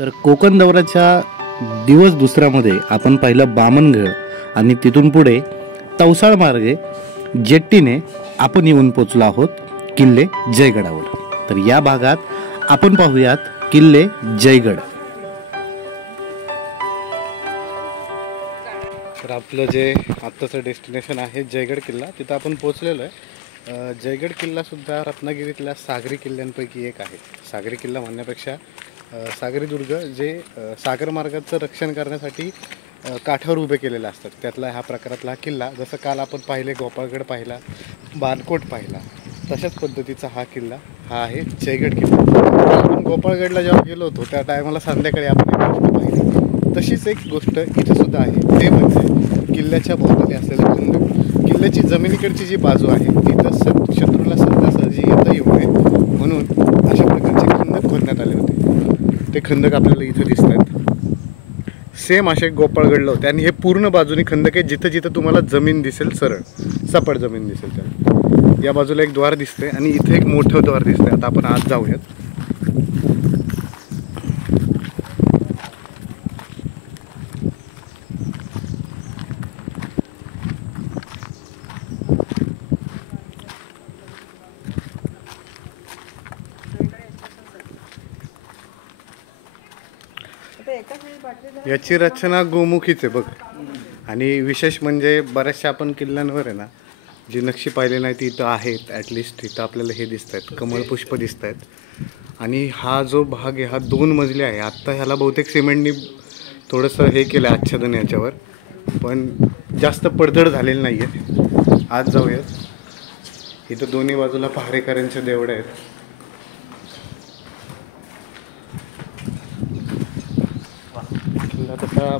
तर कोकण दौऱ्याच्या दिवस दुसऱ्यामध्ये आपण पाहिलं बामणगड आणि तिथून पुढे तवसाळ मार्गे जेट्टीने आपण येऊन पोचलो आहोत किल्ले जयगडावर. तर या भागात आपण पाहूयात किल्ले जयगड. तर आपलं जे आत्ताचं डेस्टिनेशन आहे जयगड किल्ला, तिथं आपण पोचलेलो आहे. जयगड किल्लासुद्धा रत्नागिरीतल्या सागरी किल्ल्यांपैकी एक आहे. सागरी किल्ला म्हणण्यापेक्षा सागरी दुर्ग जे सागरमार्गाचं रक्षण करण्यासाठी काठावर उभे केलेले असतात, त्यातला ह्या प्रकारातला हा किल्ला. जसं काल आपण पाहिले गोपाळगड पाहिला, बाणकोट पाहिला, तशाच पद्धतीचा हा किल्ला हा आहे जयगड किल्ला. आपण गोपाळगडला जेव्हा गेलो होतो त्या टायमाला संध्याकाळी आपण एक गोष्ट पाहिली, तशीच एक गोष्ट इथे सुद्धा आहे. ते म्हणजे किल्ल्याच्या भोवताली असलेलं खंदक. किल्ल्याची जमिनीकडची जी बाजू आहे तिथं शत्रूला सहजासहजी येता येऊ नये म्हणून अशा प्रकारचे खंदक खोदण्यात आले होते. ते खंदक आपल्याला इथं दिसत आहेत. सेम असे गोपाळगडला होते आणि हे पूर्ण बाजूनी खंदक आहे. जिथं जिथं तुम्हाला जमीन दिसेल, सरळ सपाट जमीन दिसेल, त्याला या बाजूला एक द्वार दिसतंय आणि इथे एक मोठं द्वार दिसतंय. आता आपण आत जाऊयात. याची रचना गोमुखीच आहे बघ. आणि विशेष म्हणजे बऱ्याचशा आपण किल्ल्यांवर आहे ना जी नक्षी पाहिली नाही ती इथं आहेत. ॲटलिस्ट इथं आपल्याला हे दिसत आहेत, कमळपुष्प दिसत आहेत. आणि हा जो भाग आहे हा 2 मजली आहे. आत्ता ह्याला बहुतेक सिमेंटनी थोडंसं हे केलं आहे आच्छादन याच्यावर, पण जास्त पडझड झालेली नाही आहे. आज जाऊयात. इथं दोन्ही बाजूला पहारेकऱ्यांचे देवळे आहेत. किल्ला तसा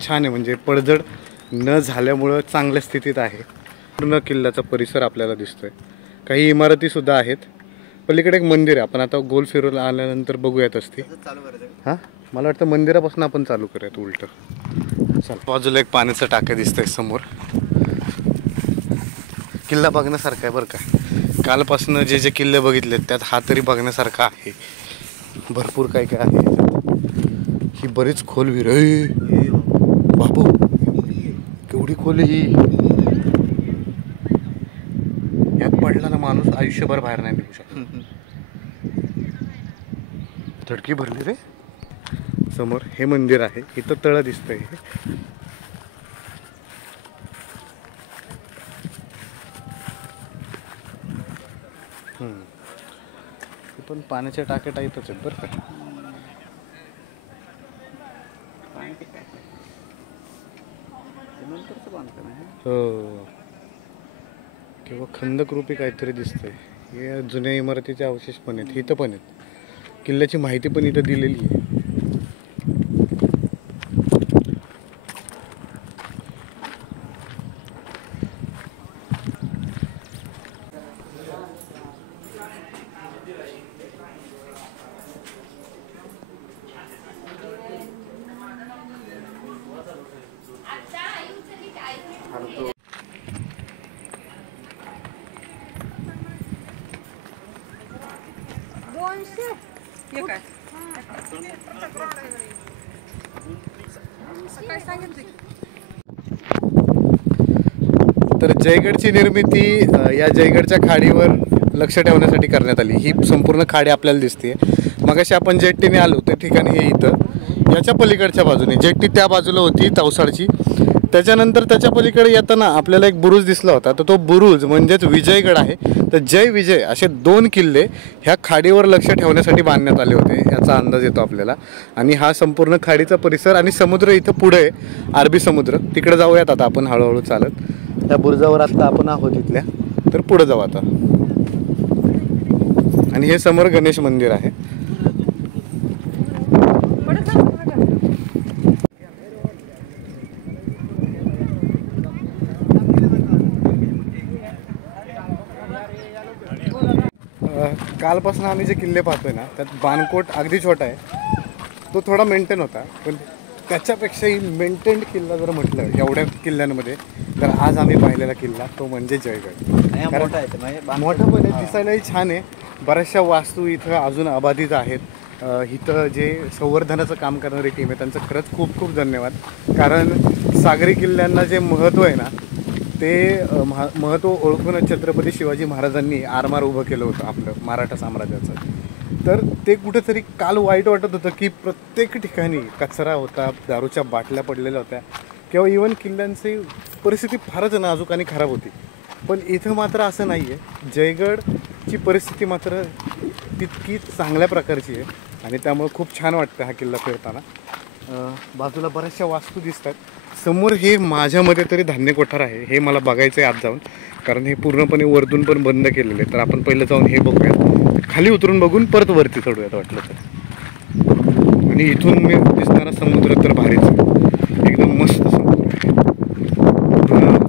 छान आहे, म्हणजे पडझड न झाल्यामुळं चांगल्या स्थितीत आहे. पूर्ण किल्ल्याचा परिसर आपल्याला दिसतोय. काही इमारतीसुद्धा आहेत. पलीकडे एक मंदिर आहे. आपण आता गोल फिरून आल्यानंतर बघूयात असते. हां, मला वाटतं मंदिरापासून आपण चालू करूयात उलटं. चल, बाजूला एक पाण्याचं टाकं दिसतंय समोर. किल्ला बघण्यासारखा आहे बरं का. कालपासून जे किल्ले बघितलेत त्यात हा तरी बघण्यासारखा आहे. भरपूर काय काय आहे. ही बरीच खोल विहीर आहे बाबू. केवढी खोल ही. यात पडला ना माणूस आयुष्यभर बाहेर नाही निघू शकत. धडकी भरली रे. समोर हे मंदिर आहे. इथं तळ दिसतंय. पण पाण्याच्या टाक्या टाईपच आहेत बरं का. हो, किंवा खंदक रूपी काहीतरी दिसतंय. हे जुन्या इमारतीचे अवशेष पण आहेत. इथं पण आहेत. किल्ल्याची माहिती पण इथं दिलेली आहे. तर जयगडची निर्मिती या जयगडच्या खाडीवर लक्ष ठेवण्यासाठी करण्यात आली. ही संपूर्ण खाडी आपल्याला दिसते. मगाशी आपण जेट्टीने आलो त्या ठिकाणी हे इथं याच्या पलीकडच्या बाजूने जेट्टी त्या बाजूला होती तवसाळची. त्याच्यानंतर त्याच्या पलीकडे येताना आपल्याला एक बुरुज दिसला होता. तर तो बुरुज म्हणजेच विजयगड आहे. तर जय विजय असे 2 किल्ले ह्या खाडीवर लक्ष ठेवण्यासाठी बांधण्यात आले होते याचा अंदाज येतो आपल्याला. आणि हा संपूर्ण खाडीचा परिसर आणि समुद्र इथं पुढे आहे, अरबी समुद्र. तिकडे जाऊयात आता आपण हळूहळू चालत. त्या बुरुजावर आत्ता आपण आहोत इथल्या. तर पुढे जाऊ आता. आणि हे समोर गणेश मंदिर आहे. कालपासून आम्ही जे किल्ले पाहतोय ना त्यात बाणकोट अगदी छोटा आहे. तो थोडा मेंटेन होता, पण त्याच्यापेक्षाही मेंटेन्ड किल्ला जर म्हटलं एवढ्या किल्ल्यांमध्ये तर आज आम्ही पाहिलेला किल्ला तो म्हणजे जयगड. मोठा पण आहे, दिसायलाही छान आहे. बऱ्याचशा वास्तू इथं अजून अबाधित आहेत. इथं जे संवर्धनाचं काम करणारी टीम आहे त्यांचं खरंच खूप खूप धन्यवाद. कारण सागरी किल्ल्यांना जे महत्त्व आहे ना ते महत्त्व ओळखूनच छत्रपती शिवाजी महाराजांनी आरमार उभं केलं होतं आपलं मराठा साम्राज्याचं. तर ते कुठेतरी काल वाईट वाटत होतं की प्रत्येक ठिकाणी कचरा होता, दारूच्या बाटल्या पडलेल्या होत्या किंवा इवन किल्ल्यांची परिस्थिती फारच नाजूक आणि खराब होती. पण इथं मात्र असं नाही आहे. जयगडची परिस्थिती मात्र तितकी चांगल्या प्रकारची आहे आणि त्यामुळे खूप छान वाटतं हा किल्ला फिरताना. बाजूला बऱ्याचशा वास्तू दिसतात. समोर हे माझ्यामध्ये तरी धान्य कोठार आहे, हे मला बघायचं आहे आत जाऊन, कारण हे पूर्णपणे वरतून पण बंद केलेलं आहे. तर आपण पहिलं जाऊन हे बघूया, खाली उतरून बघून परत वरती चढूयात वाटलं तर. आणि इथून मी दिसणारा समुद्र तर भारीच आहे, एकदम मस्त समुद्र आहे.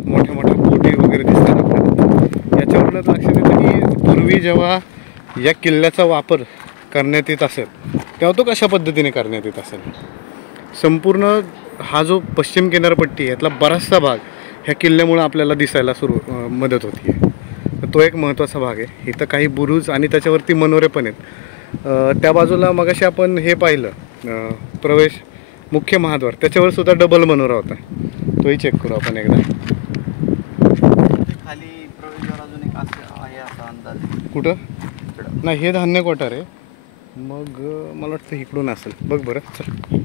मोठ्या मोठ्या बोटी वगैरे दिसतात आपल्याला. याच्यावरूनच लक्षात येतं की पूर्वी जेव्हा या किल्ल्याचा वापर करण्यात येत असेल तेव्हा तो कशा पद्धतीने करण्यात येत असेल. संपूर्ण हा जो पश्चिम किनारपट्टी आहे यातला बराचसा भाग ह्या किल्ल्यामुळं आपल्याला दिसायला मदत होती आहे. तो एक महत्त्वाचा भाग आहे. इथं काही बुरुज आणि त्याच्यावरती मनोरे पण आहेत. त्या बाजूला मगाशी आपण हे पाहिलं प्रवेश मुख्य महाद्वार, त्याच्यावर सुद्धा डबल मनोरा होता, तोही चेक करू आपण एकदा. खाली प्रवेशद्वार अजून एक असं आहे असा अंदाज. कुठं नाही, हे धान्य कोठार आहे. मग मला वाटतं इकडून असेल. बघ बरं, चल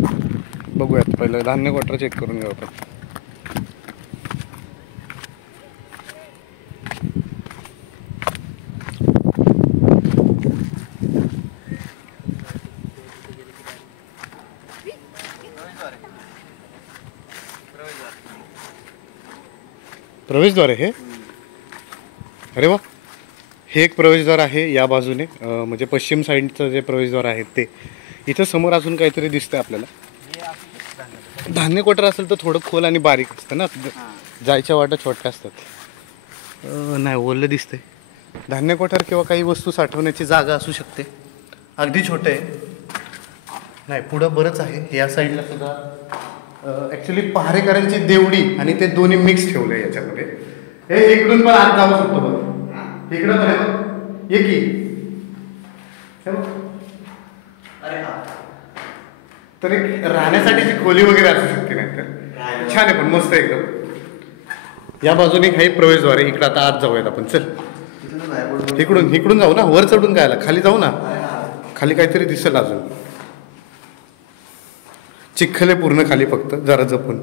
बघूयात. पहिलं धान्य कोठार चेक करून घेऊ आपण. प्रवेशद्वार आहे हे. अरे वा, हे एक प्रवेशद्वार आहे या बाजूने, म्हणजे पश्चिम साईडचं जे प्रवेशद्वार आहे ते. इथं समोर अजून काहीतरी दिसतंय आपल्याला. धान्य कोठार असेल तर थोडं खोल आणि बारीक असतं ना, जायच्या वाटा छोट्या असतात. नाही, ओलं दिसतंय. धान्य कोठार किंवा काही वस्तू साठवण्याची जागा असू शकते. अगदी छोटे आहे. नाही, पुढं बरंच आहे या साईडला सुद्धा. ॲक्च्युली पहारेकरांची देवडी आणि ते दोन्ही मिक्स ठेवलं आहे याच्यामध्ये. हे इकडून पण आत जाऊ शकतो बघ, इकडं पण आहे बघ, ये की. अरे हा, तर एक राहण्यासाठीची खोली वगैरे असू शकते. नाही तर छान आहे, पण मस्त आहे एकदम. या बाजूने काही प्रवेशद्वार आहे. इकडं आता आत जाऊयात आपण. चल इकडून जाऊ ना, वर चढून गायला खाली जाऊ ना. खाली काहीतरी दिसेल अजून. चिखल आहे पूर्ण खाली, फक्त जरा जपून.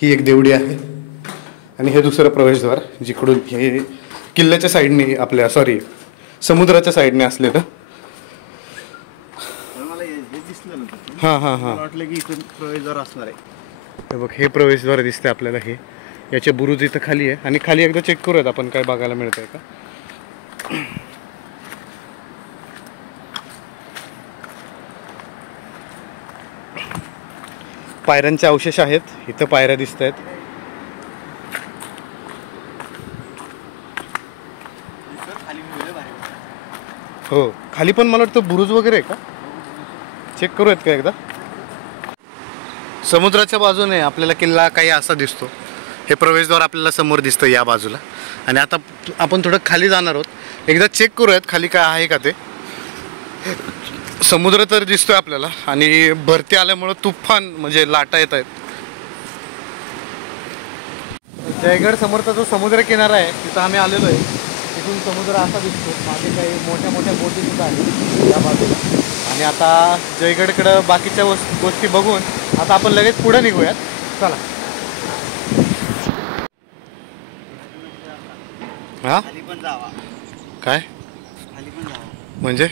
ही एक देवडी आहे आणि हे दुसरं प्रवेशद्वार जिकडून हे किल्ल्याच्या साईडने आपल्या समुद्राच्या साईडने असलेलं. मला हे दिसलं ना. हां हां हां, वाटलं की इथून प्रवेशद्वार असणार आहे. हे बघ, हे प्रवेशद्वार दिसते आपल्याला. हे याचे बुरुज इथं खाली आहे आणि खाली एकदा चेक करूयात आपण काय बघायला मिळतंय का. पायऱ्यांचे अवशेष आहेत इथं, पायऱ्या दिसत आहेत. हो, खाली पण मला वाटतं बुरुज वगैरे आहे का, चेक करूयात का एकदा. समुद्राच्या बाजूने आपल्याला किल्ला काही असा दिसतो. हे प्रवेशद्वार आपल्याला समोर दिसतं या बाजूला. आणि आता आपण थोडं खाली जाणार आहोत. एकदा चेक करूयात खाली काय आहे का ते. समुद्र तर दिसतोय आपल्याला आणि भरती आल्यामुळं तुफान म्हणजे लाटा येत आहेत. जयगड समोरचा जो समुद्र किनारा आहे तिथं आम्ही आलेलो आहे. तिथून समुद्र असा दिसतो. मागे काही मोठ्या मोठ्या बोटी सुद्धा आहेत या बाजूला. आणि आता जयगडकडं बाकीच्या गोष्टी बघून आता आपण लगेच पुढे निघूयात. चला. हा, खाली पण जावा. काय खाली पण जावा म्हणजे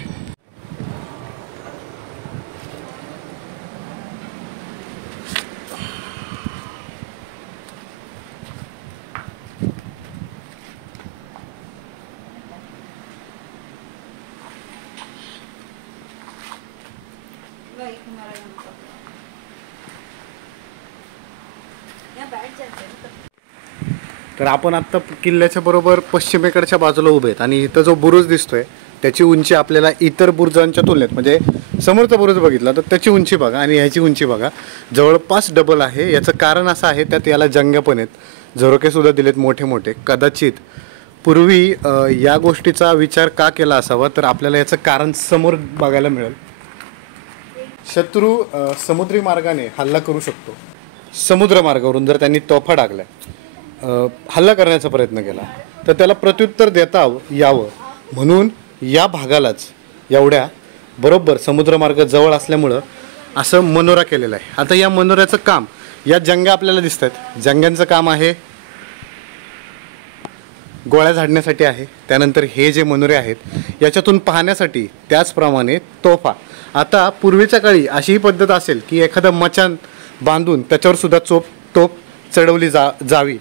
तर आपण आत्ता किल्ल्याच्या बरोबर पश्चिमेकडच्या बाजूला उभे आहेत आणि इथं जो बुरुज दिसतोय त्याची उंची आपल्याला इतर बुरुजांच्या तुलनेत, म्हणजे समोरचा बुरुज बघितला तर त्याची उंची बघा आणि ह्याची उंची बघा, जवळपास डबल आहे. याचं कारण असं आहे त्यात याला जंग्या पण आहेत, झरोकेसुद्धा दिलेत मोठे मोठे. कदाचित पूर्वी या गोष्टीचा विचार का केला असावा, तर आपल्याला याचं कारण समोर बघायला मिळेल. शत्रू समुद्री मार्गाने हल्ला करू शकतो. समुद्र मार्गावरून जर त्यांनी तोफा टाकल्या, हल्ला करण्याचा प्रयत्न केला, तर त्याला प्रत्युत्तर देता यावं म्हणून या भागालाच एवढ्या बरोबर समुद्रमार्ग जवळ असल्यामुळं असं मनोरा केलेलं आहे. आता या मनोऱ्याचं काम, या जंगा आपल्याला दिसत आहेत, जंग्यांचं काम आहे गोळ्या झाडण्यासाठी आहे. त्यानंतर हे जे मनोरे आहेत याच्यातून पाहण्यासाठी, त्याचप्रमाणे तोफा. आता पूर्वीच्या काळी अशी पद्धत असेल की एखादं मचान बांधून त्याच्यावर सुद्धा तोफ चढवली जावी,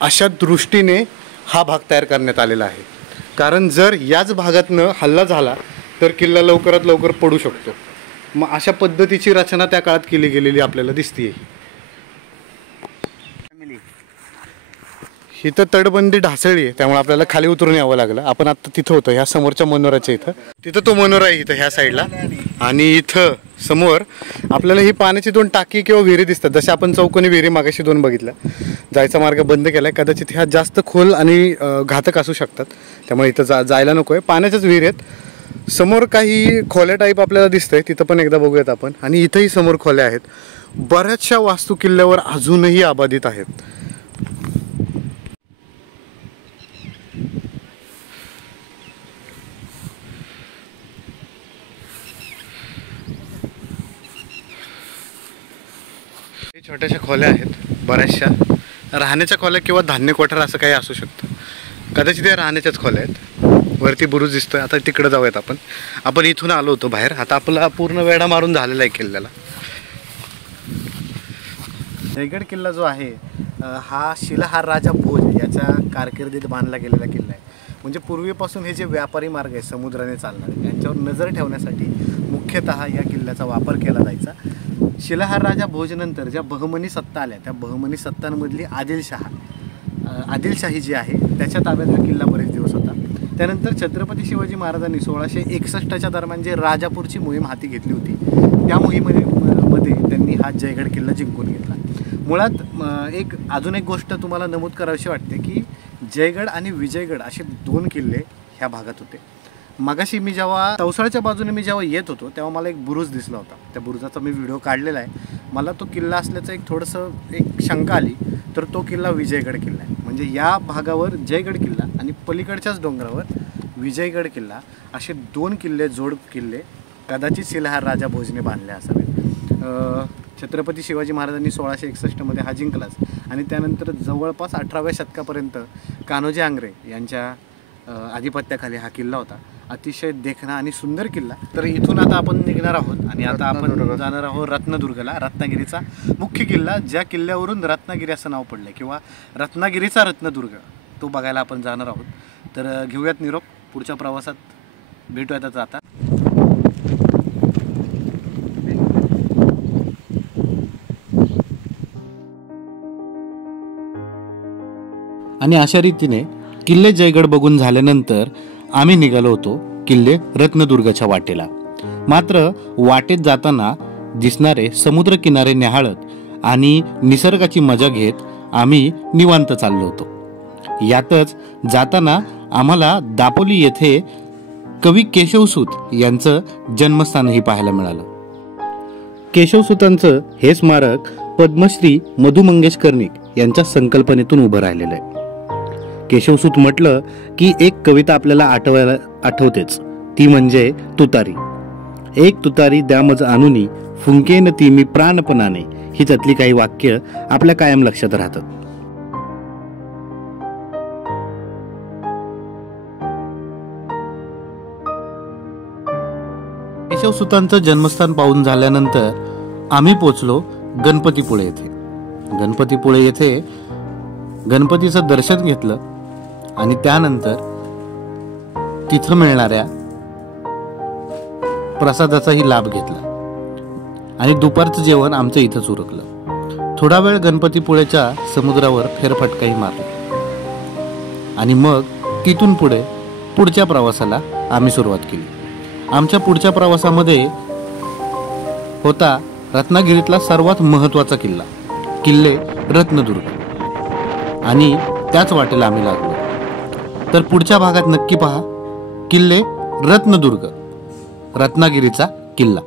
अशा दृष्टीने हा भाग तयार करण्यात आलेला आहे. कारण जर याच भागातनं हल्ला झाला तर किल्ला लवकरात लवकर पडू शकतो. मग अशा पद्धतीची रचना त्या काळात केली गेलेली आपल्याला दिसते. ही तर तटबंदी ढासळली आहे, त्यामुळे आपल्याला खाली उतरून यावं लागलं. आपण आता तिथं होतो, ह्या समोरच्या मनोराच्या इथं. तिथं तो मनोरा आहे इथं ह्या साईडला, आणि इथं समोर आपल्याला ही पाण्याची 2 टाकी किंवा विहिरी दिसतात. जसे आपण चौकोनी विहिरी मागाशी 2 बघितल्या. जायचा मार्ग बंद केला आहे, कदाचित ह्या जास्त खोल आणि घातक असू शकतात, त्यामुळे इथं जायला नको आहे. पाण्याच्याच विहिरी आहेत. समोर काही खोल्या टाईप आपल्याला दिसतंय, तिथं पण एकदा बघूयात आपण. आणि इथंही समोर खोल्या आहेत. बऱ्याचशा वास्तू किल्ल्यावर अजूनही अबाधित आहेत. छोट्याशा खोल्या आहेत, बऱ्याचशा राहण्याच्या खोल्या किंवा धान्य कोठार असं काही असू शकतं. कदाचित या राहण्याच्याच खोल्या आहेत. वरती बुरुज दिसतोय. आता तिकडं जाऊयात आपण इथून आलो होतो बाहेर. आता आपला पूर्ण वेढा मारून झालेला आहे किल्ल्याला. जयगड किल्ला जो आहे हा शिलाहार राजा भोज याच्या कारकिर्दीत बांधला गेलेला किल्ला आहे. म्हणजे पूर्वीपासून हे जे व्यापारी मार्ग आहे समुद्राने चालणारे, यांच्यावर नजर ठेवण्यासाठी मुख्यतः या किल्ल्याचा वापर केला जायचा. शिलाहार राजा भोजनंतर ज्या बहमनी सत्ता आल्या, त्या बहमनी सत्तांमधली आदिलशाही जी आहे त्याच्या ताब्यात हा किल्ला बरेच दिवस होता. त्यानंतर छत्रपती शिवाजी महाराजांनी 1661च्या दरम्यान जे राजापूरची मोहीम हाती घेतली होती, त्या मोहिमेमध्ये त्यांनी हा जयगड किल्ला जिंकून घेतला. मुळात अजून एक गोष्ट तुम्हाला नमूद करावीशी वाटते की जयगड आणि विजयगड असे 2 किल्ले ह्या भागात होते. मगाशी मी जेव्हा तवसळ्याच्या बाजूने येत होतो तेव्हा मला एक बुरुज दिसला होता. त्या बुरुजाचा मी व्हिडिओ काढलेला आहे. मला तो किल्ला असल्याचं एक शंका आली, तर तो किल्ला विजयगड किल्ला आहे. म्हणजे या भागावर जयगड किल्ला आणि पलीकडच्याच डोंगरावर विजयगड किल्ला, असे 2 किल्ले, जोड किल्ले कदाचित शिलाहार राजा भोजने बांधले असावेत. छत्रपती शिवाजी महाराजांनी 1661मध्ये हा जिंकलाच, आणि त्यानंतर जवळपास 18व्या शतकापर्यंत कान्होजी आंग्रे यांच्या आधिपत्याखाली हा किल्ला होता. अतिशय देखणा आणि सुंदर किल्ला. तर इथून आता आपण निघणार आहोत आणि आता आपण जाणार आहोत रत्नदुर्गला. रत्नागिरीचा मुख्य किल्ला, ज्या किल्ल्यावरून रत्नागिरी असं नाव पडलं, किंवा रत्नागिरीचा रत्नदुर्ग, तो बघायला आपण जाणार आहोत. तर घेऊयात निरोप. पुढच्या प्रवासात भेटूयात आता. आणि अशा रीतीने किल्ले जयगड बघून झाल्यानंतर आम्ही निघालो होतो किल्ले रत्नदुर्गच्या वाटेला. मात्र वाटेत जाताना दिसणारे समुद्र किनारे न्याहाळत आणि निसर्गाची मजा घेत आम्ही निवांत चाललो होतो. यातच जाताना आम्हाला दापोली येथे कवी केशवसूत यांचं जन्मस्थानही पाहायला मिळालं. केशवसूतांचं हे स्मारक पद्मश्री मधु मंगेश कर्णिक यांच्या संकल्पनेतून उभं राहिलेलं आहे. केशवसूत म्हटलं की एक कविता आपल्याला आठवतेच, ती म्हणजे तुतारी. एक तुतारी द्या मज आणुनी, फुंकेन ती मी प्राणपणाने. ही त्यातली काही वाक्य आपल्या कायम लक्षात राहतात. केशवसूतांचं जन्मस्थान पाहून झाल्यानंतर आम्ही पोचलो गणपतीपुळे येथे. गणपतीपुळे येथे गणपतीचं दर्शन घेतलं आणि त्यानंतर तिथं मिळणाऱ्या प्रसादाचाही लाभ घेतला आणि दुपारचं जेवण आमचं इथंच उरकलं. थोडा वेळ गणपतीपुळेच्या समुद्रावर फेरफटकाही मारला आणि मग तिथून पुढच्या प्रवासाला आम्ही सुरुवात केली. आमच्या पुढच्या प्रवासामध्ये होता रत्नागिरीतला सर्वात महत्त्वाचा किल्ला, किल्ले रत्नदुर्ग, आणि त्याच वाटेला आम्ही लागलो. तर पुढच्या भागात नक्की पहा किल्ले रत्नदुर्ग, रत्नागिरीचा किल्ला.